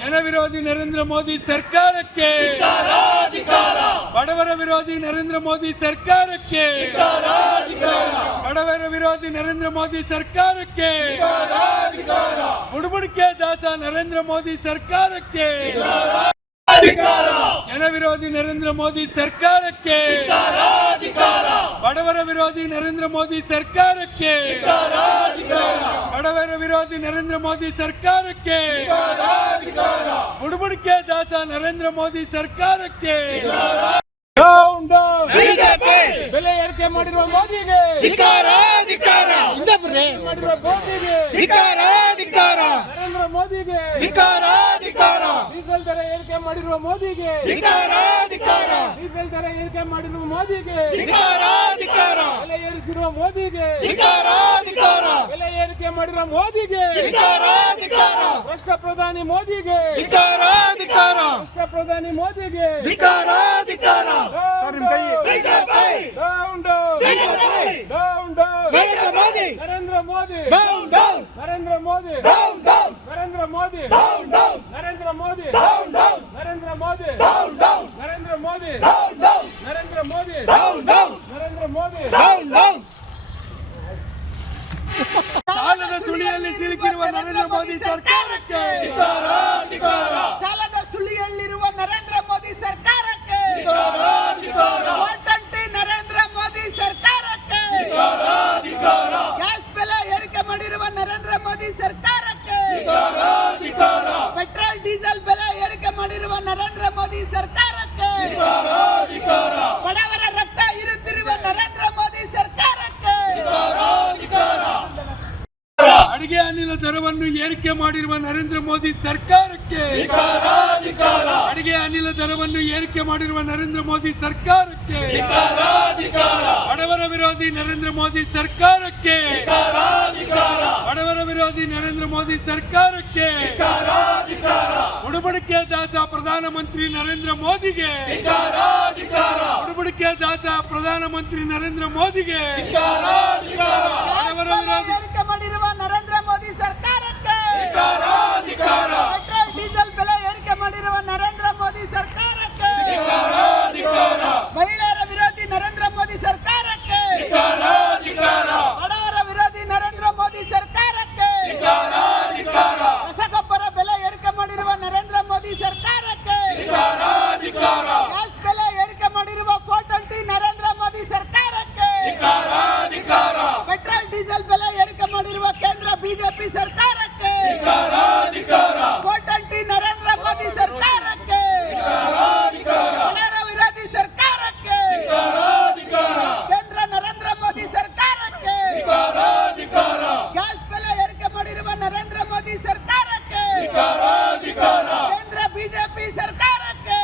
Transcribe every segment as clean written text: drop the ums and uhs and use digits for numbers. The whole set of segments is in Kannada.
ಜನ ವಿರೋಧಿ ನರೇಂದ್ರ ಮೋದಿ ಸರ್ಕಾರಕ್ಕೆ, ಬಡವರ ವಿರೋಧಿ ನರೇಂದ್ರ ಮೋದಿ ಸರ್ಕಾರಕ್ಕೆ, ಬಡವರ ವಿರೋಧಿ ನರೇಂದ್ರ ಮೋದಿ ಸರ್ಕಾರಕ್ಕೆ, ಬುಡಬುಡಿಕೆ ದಾಸ ನರೇಂದ್ರ ಮೋದಿ ಸರ್ಕಾರಕ್ಕೆ, ಜನ ವಿರೋಧಿ ನರೇಂದ್ರ ಮೋದಿ ಸರ್ಕಾರಕ್ಕೆ, ಬಡವರ ವಿರೋಧಿ ನರೇಂದ್ರ ಮೋದಿ ಸರ್ಕಾರಕ್ಕೆ, ಬಡವರ ವಿರೋಧಿ ನರೇಂದ್ರ ಮೋದಿ ಸರ್ಕಾರಕ್ಕೆ, ಬುಡಬುಡಿಕೆ ದಾಸ ನರೇಂದ್ರ ಮೋದಿ ಸರ್ಕಾರಕ್ಕೆ, ಬೆಲೆ ಏರಿಕೆ ಮಾಡಿರುವ ಮೋದಿಗೆ ಮಾಡಿರುವ ಮೋದಿಗೆ ನರೇಂದ್ರ ಮೋದಿಗೆ ಡೀಸೆಲ್ ದರ ಏರಿಕೆ ಮಾಡಿರುವ ಮೋದಿಗೆ ಡೀಸೆಲ್ ದರ ಏರಿಕೆ ಮಾಡಿರುವ ಮೋದಿಗೆ ಬೆಲೆ ಏರಿಸಿರುವ ಮೋದಿಗೆ ಬೆಲೆ ಏರಿಕೆ ಮಾಡಿರುವ ಮೋದಿಗೆ ಭ್ರಷ್ಟ ಪ್ರಧಾನಿ ಮೋದಿಗೆ ಭ್ರಷ್ಟ ಪ್ರಧಾನಿ ಮೋದಿಗೆ ನರೇಂದ್ರ ಮೋದಿ ನರೇಂದ್ರ ಮೋದಿ ನರೇಂದ್ರ ಮೋದಿ ನರೇಂದ್ರ ಮೋದಿ ನರೇಂದ್ರ ಮೋದಿ ನರೇಂದ್ರ ಮೋದಿ ನರೇಂದ್ರ ಮೋದಿ ನರೇಂದ್ರ ಮೋದಿ ಸಾಲದ ಸುಳಿಯಲ್ಲಿ ಸಿಲುಕಿರುವ ನರೇಂದ್ರ ಮೋದಿ ಸರ್ಕಾರಕ್ಕೆ, ಸಾಲದ ಸುಳಿಯಲ್ಲಿರುವ ನರೇಂದ್ರ ಮೋದಿ ಸರ್ಕಾರಕ್ಕೆ, ನರೇಂದ್ರ ಮೋದಿ ಸರ್ಕಾರಕ್ಕೆ, ಗ್ಯಾಸ್ ಬೆಲೆ ಏರಿಕೆ ಮಾಡಿರುವ ನರೇಂದ್ರ ಮೋದಿ ಸರ್ಕಾರಕ್ಕೆ, ಪೆಟ್ರೋಲ್ ಡೀಸೆಲ್ ಬೆಲೆ ಏರಿಕೆ ಮಾಡಿರುವ ನರೇಂದ್ರ ಮೋದಿ ಸರ್ಕಾರಕ್ಕೆ, ಬಡವರ ರಕ್ತ ಇರುತ್ತಿರುವ ನರೇಂದ್ರ ಮೋದಿ ಸರ್ಕಾರಕ್ಕೆ, ಅಡಿಗೆ ಅನಿಲ ದರವನ್ನು ಏರಿಕೆ ಮಾಡಿರುವ ನರೇಂದ್ರ ಮೋದಿ ಸರ್ಕಾರಕ್ಕೆ, ಅಡಿಗೆ ಅನಿಲ ದರವನ್ನು ಏರಿಕೆ ಮಾಡಿರುವ ನರೇಂದ್ರ ಮೋದಿ ಸರ್ಕಾರಕ್ಕೆ, ಬಡವರ ವಿರೋಧಿ ನರೇಂದ್ರ ಮೋದಿ ಸರ್ಕಾರಕ್ಕೆ, ಬಡವರ ವಿರೋಧಿ ನರೇಂದ್ರ ಮೋದಿ ಸರ್ಕಾರಕ್ಕೆ, ಬುಡಬುಡಿಕೆ ದಾಸ ಪ್ರಧಾನಮಂತ್ರಿ ನರೇಂದ್ರ ಮೋದಿಗೆ, ಬುಡಬುಡಿಕೆ ದಾಸ ಪ್ರಧಾನಮಂತ್ರಿ ನರೇಂದ್ರ ಮೋದಿಗೆ, ಬಡವರ ವಿರೋಧಿ ಏರಿಕೆ ಮಾಡಿರುವ ನರೇಂದ್ರ ಮೋದಿ ಸರ್ಕಾರಕ್ಕೆ, ಪೆಟ್ರೋಲ್ ಡೀಸೆಲ್ ಬೆಲೆ ಏರಿಕೆ ಮಾಡಿರುವ ನರೇಂದ್ರ ಮೋದಿ ಸರ್ಕಾರಕ್ಕೆ, ಮಹಿಳೆಯರ ವಿರೋಧಿ ನರೇಂದ್ರ ಮೋದಿ ಸರ್ಕಾರಕ್ಕೆ, ಬಡವರ ವಿರೋಧಿ ನರೇಂದ್ರ ಮೋದಿ ಸರ್ಕಾರಕ್ಕೆ, ರಸಗೊಬ್ಬರ ಬೆಲೆ ಏರಿಕೆ ಮಾಡಿರುವ ನರೇಂದ್ರ ಮೋದಿ ಸರ್ಕಾರಕ್ಕೆ, ಗ್ಯಾಸ್ ಬೆಲೆ ಏರಿಕೆ ಮಾಡಿರುವ 420 ನರೇಂದ್ರ ಮೋದಿ ಸರ್ಕಾರಕ್ಕೆ, ಪೆಟ್ರೋಲ್ ಡೀಸೆಲ್ ಬೆಲೆ ಏರಿಕೆ ಮಾಡಿರುವ ಕೇಂದ್ರ ಬಿಜೆಪಿ ಸರ್ಕಾರಕ್ಕೆ, 420 ನರೇಂದ್ರ ಮೋದಿ ಸರ್ಕಾರಕ್ಕೆ, ಬಡವರ ವಿರೋಧಿ ಸರ್ಕಾರಕ್ಕೆ, ಕೇಂದ್ರ ನರೇಂದ್ರ ಮೋದಿ ಸರ್ಕಾರಕ್ಕೆ, ಗ್ಯಾಸ್ ಬೆಲೆ ಏರಿಕೆ ಮಾಡಿರುವ ನರೇಂದ್ರ ಮೋದಿ ಸರ್ಕಾರಕ್ಕೆ, ಕೇಂದ್ರ ಬಿಜೆಪಿ ಸರ್ಕಾರಕ್ಕೆ,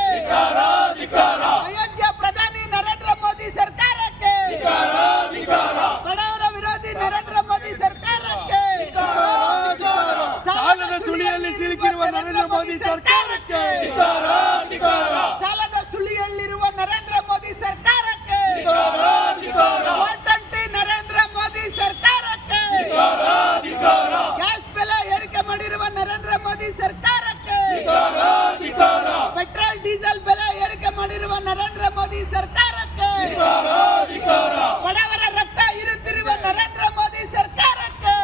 ಅಯೋಗ್ಯ ಪ್ರಧಾನಿ ನರೇಂದ್ರ ಮೋದಿ ಸರ್ಕಾರಕ್ಕೆ, ಬಡವರ ವಿರೋಧಿ ನರೇಂದ್ರ ಮೋದಿ ಸರ್ಕಾರಕ್ಕೆ, ಸಾಲದ ಸುಳಿಯಲ್ಲಿ ಸಿಲುಕಿರುವ ನರೇಂದ್ರ ಮೋದಿ ಸರ್ಕಾರಕ್ಕೆ, ಸಾಲದ ಸುಳಿಯಲ್ಲಿರುವ ನರೇಂದ್ರ ಮೋದಿ ಸರ್ಕಾರಕ್ಕೆ, 420 ನರೇಂದ್ರ ಮೋದಿ ಸರ್ಕಾರಕ್ಕೆ, ಗ್ಯಾಸ್ ಬೆಲೆ ಏರಿಕೆ ಮಾಡಿರುವ ನರೇಂದ್ರ ಮೋದಿ ಸರ್ಕಾರಕ್ಕೆ, ಪೆಟ್ರೋಲ್ ಡೀಸೆಲ್ ಬೆಲೆ ಏರಿಕೆ ಮಾಡಿರುವ ನರೇಂದ್ರ ಮೋದಿ ಸರ್ಕಾರಕ್ಕೆ, ಬಡವರ ರಕ್ತ ಇರುತ್ತಿರುವ ನರೇಂದ್ರ ಮೋದಿ ಸರ್ಕಾರಕ್ಕೆ